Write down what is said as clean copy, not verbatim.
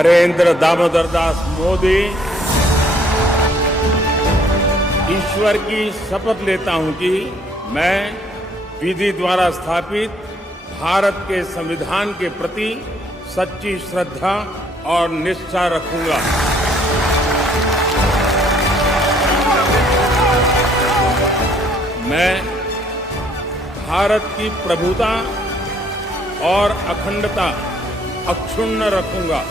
नरेंद्र दामोदर दास मोदी ईश्वर की शपथ लेता हूं कि मैं विधि द्वारा स्थापित भारत के संविधान के प्रति सच्ची श्रद्धा और निष्ठा रखूंगा। मैं भारत की प्रभुता और अखंडता अक्षुण्ण रखूंगा।